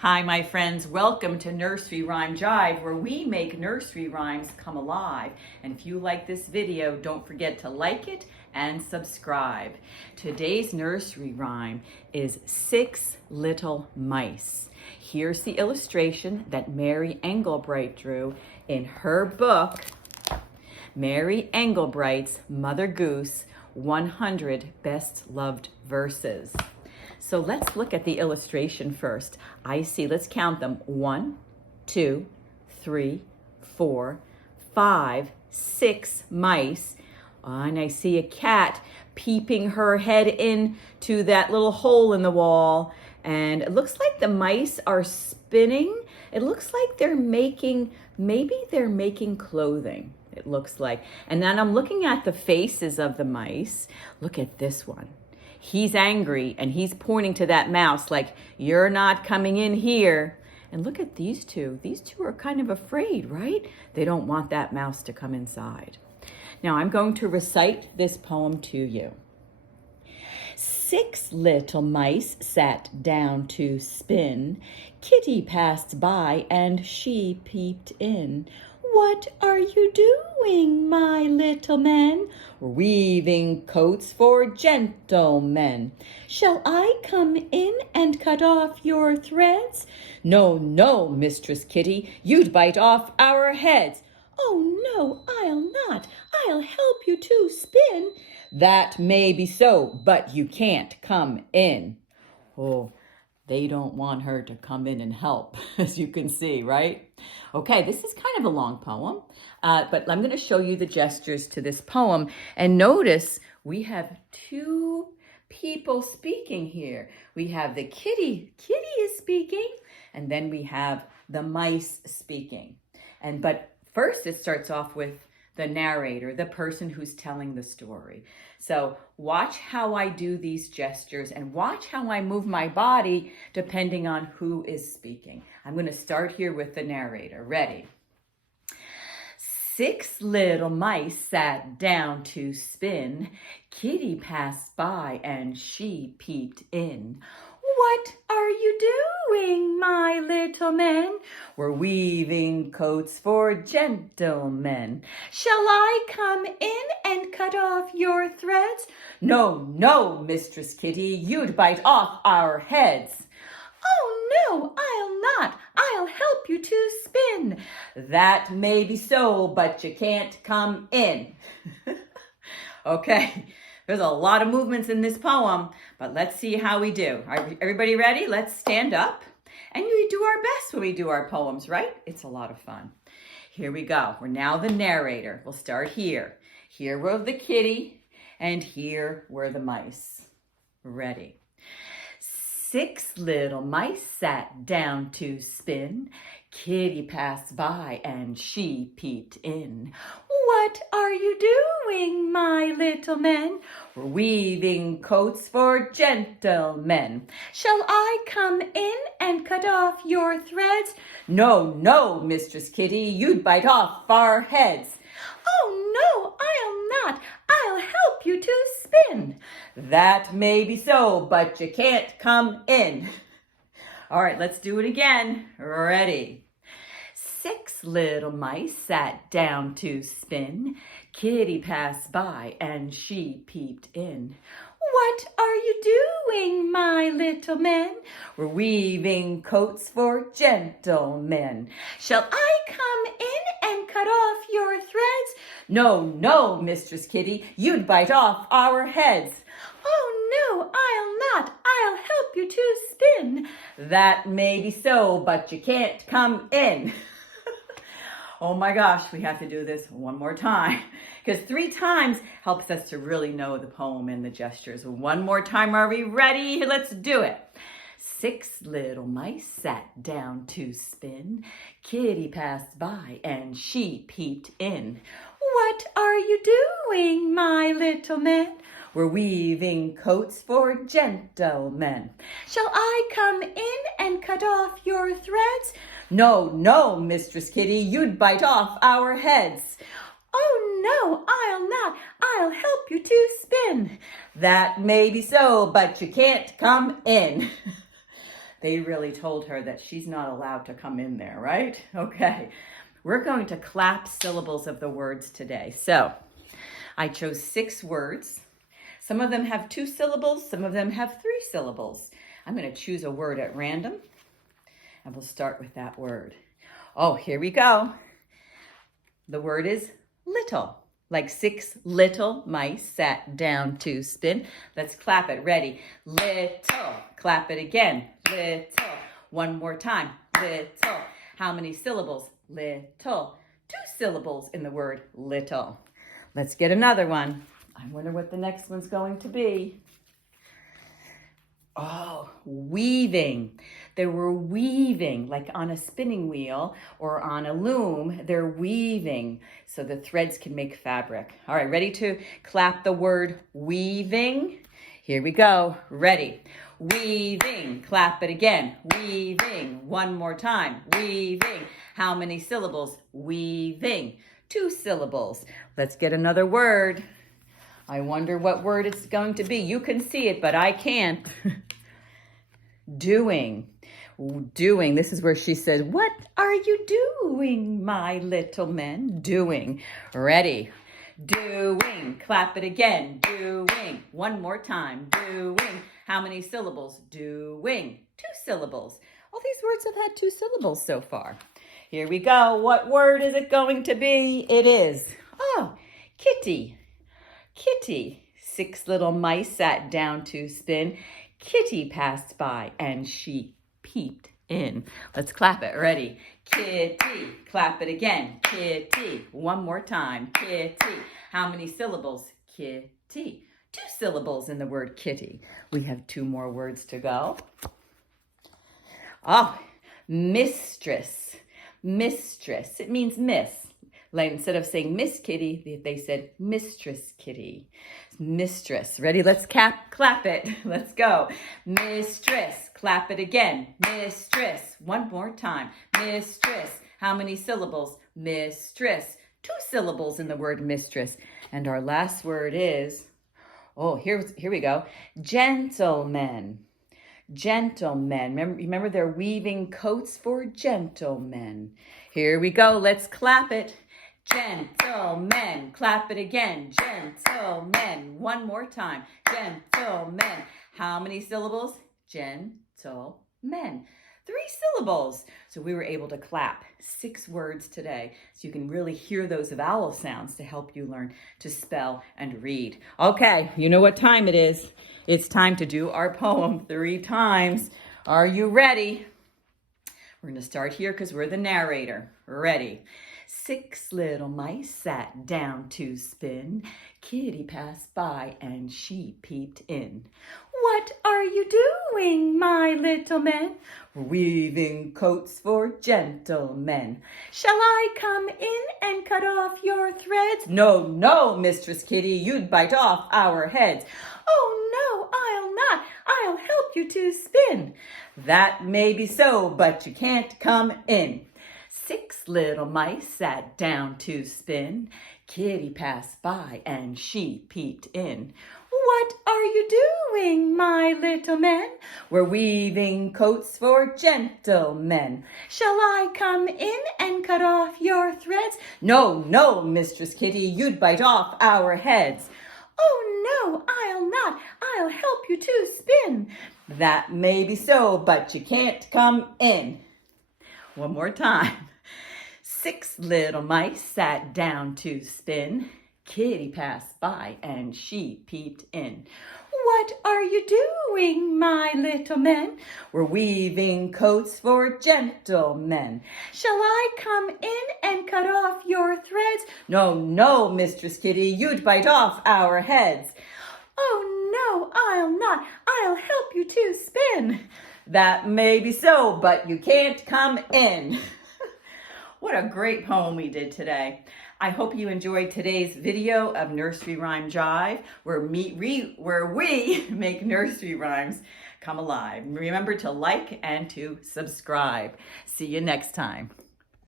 Hi, my friends. Welcome to Nursery Rhyme Jive, where we make nursery rhymes come alive. And if you like this video, don't forget to like it and subscribe. Today's nursery rhyme is 6 Little Mice. Here's the illustration that Mary Engelbright drew in her book, Mary Engelbright's Mother Goose 100 Best Loved Verses. So let's look at the illustration first. Let's count them. 1, 2, 3, 4, 5, 6 mice. And I see a cat peeping her head into that little hole in the wall. And it looks like the mice are spinning. It looks like maybe they're making clothing. It looks like. And then I'm looking at the faces of the mice. Look at this one. He's angry and he's pointing to that mouse like, you're not coming in here. And look at these two. These two are kind of afraid, right? They don't want that mouse to come inside. Now I'm going to recite this poem to you. 6 little mice sat down to spin. Kitty passed by and she peeped in. What are you doing, my little men? Weaving coats for gentlemen. Shall I come in and cut off your threads? No, no, Mistress Kitty, you'd bite off our heads. Oh, no, I'll not. I'll help you to spin. That may be so, but you can't come in. Oh, they don't want her to come in and help, as you can see, right? Okay, this is kind of a long poem, but I'm going to show you the gestures to this poem. And notice we have 2 people speaking here. We have the kitty. Kitty is speaking, and then we have the mice speaking. But first it starts off with the narrator, the person who's telling the story. So watch how I do these gestures and watch how I move my body depending on who is speaking. I'm going to start here with the narrator. Ready? 6 little mice sat down to spin. Kitty passed by and she peeped in. What are you doing, my little men? We're weaving coats for gentlemen. Shall I come in and cut off your threads? No, no, Mistress Kitty, you'd bite off our heads. Oh, no, I'll not. I'll help you to spin. That may be so, but you can't come in. Okay. There's a lot of movements in this poem, but let's see how we do. Are everybody ready? Let's stand up. And we do our best when we do our poems, right? It's a lot of fun. Here we go. We're now the narrator. We'll start here. Here were the kitty, and here were the mice. Ready? 6 little mice sat down to spin. Kitty passed by and she peeped in. What are you doing, my little men? We're weaving coats for gentlemen. Shall I come in and cut off your threads? No, no, Mistress Kitty, you'd bite off our heads. Oh, no, I'll not. I'll help you to spin. That may be so, but you can't come in. All right, let's do it again. Ready? 6 little mice sat down to spin. Kitty passed by and she peeped in. What are you doing, my little men? We're weaving coats for gentlemen. Shall I come in and cut off your threads? No, no, Mistress Kitty, you'd bite off our heads. Oh, no, I'll not. I'll help you to spin. That may be so, but you can't come in. Oh my gosh, we have to do this one more time because 3 times helps us to really know the poem and the gestures. One more time, are we ready? Let's do it. 6 little mice sat down to spin. Kitty passed by and she peeped in. What are you doing, my little men? We're weaving coats for gentlemen. Shall I come in and cut off your threads? No, no, Mistress Kitty, you'd bite off our heads. Oh, no, I'll not. I'll help you to spin. That may be so, but you can't come in. They really told her that she's not allowed to come in there, right? Okay, we're going to clap syllables of the words today. So I chose 6 words. Some of them have 2 syllables, some of them have 3 syllables. I'm going to choose a word at random, and we'll start with that word. Oh, here we go. The word is little. Like 6 little mice sat down to spin. Let's clap it. Ready? Little. Clap it again. Little. One more time. Little. How many syllables? Little. 2 syllables in the word little. Let's get another one. I wonder what the next one's going to be. Oh, weaving. They were weaving, like on a spinning wheel or on a loom. They're weaving so the threads can make fabric. All right, ready to clap the word weaving? Here we go. Ready? Weaving. Clap it again. Weaving. One more time. Weaving. How many syllables? Weaving. 2 syllables. Let's get another word. I wonder what word it's going to be. You can see it, but I can't. Doing. Doing. This is where she says, "What are you doing, my little men?" Doing. Ready. Doing. Clap it again. Doing. One more time. Doing. How many syllables? Doing. 2 syllables. All these words have had 2 syllables so far. Here we go. What word is it going to be? It is, kitty. Kitty. 6 little mice sat down to spin. Kitty passed by and she peeped in. Let's clap it. Ready? Kitty. Clap it again. Kitty. One more time. Kitty. How many syllables? Kitty. 2 syllables in the word kitty. We have 2 more words to go. Oh, mistress. Mistress. It means miss. Like instead of saying Miss Kitty, they said Mistress Kitty. Mistress. Ready? Let's clap it. Let's go. Mistress. Clap it again. Mistress. One more time. Mistress. How many syllables? Mistress. 2 syllables in the word mistress. And our last word is, here we go. Gentlemen. Gentlemen. Remember they're weaving coats for gentlemen. Here we go. Let's clap it. Gentlemen. Clap it again. Gentlemen. One more time. Gentlemen. How many syllables? Gentlemen. 3 syllables. So we were able to clap 6 words today. So you can really hear those vowel sounds to help you learn to spell and read. Okay, you know what time it is. It's time to do our poem 3 times. Are you ready? We're going to start here because we're the narrator. Ready? 6 little mice sat down to spin. Kitty passed by and she peeped in. "What are you doing, my little men?" "Weaving coats for gentlemen." "Shall I come in and cut off your threads?" "No, no, Mistress Kitty, you'd bite off our heads." "Oh, no, I'll not. I'll help you to spin." "That may be so, but you can't come in." 6 little mice sat down to spin. Kitty passed by and she peeped in. "What are you doing, my little men?" "We're weaving coats for gentlemen." "Shall I come in and cut off your threads?" "No, no, Mistress Kitty, you'd bite off our heads." "Oh, no, I'll not. I'll help you to spin." "That may be so, but you can't come in." One more time. 6 little mice sat down to spin. Kitty passed by and she peeped in. "What are you doing, my little men?" "We're weaving coats for gentlemen." "Shall I come in and cut off your threads?" "No, no, Mistress Kitty, you'd bite off our heads." "Oh, no, I'll not. I'll help you to spin." "That may be so, but you can't come in." What a great poem we did today. I hope you enjoyed today's video of Nursery Rhyme Jive, where we make nursery rhymes come alive. Remember to like and to subscribe. See you next time.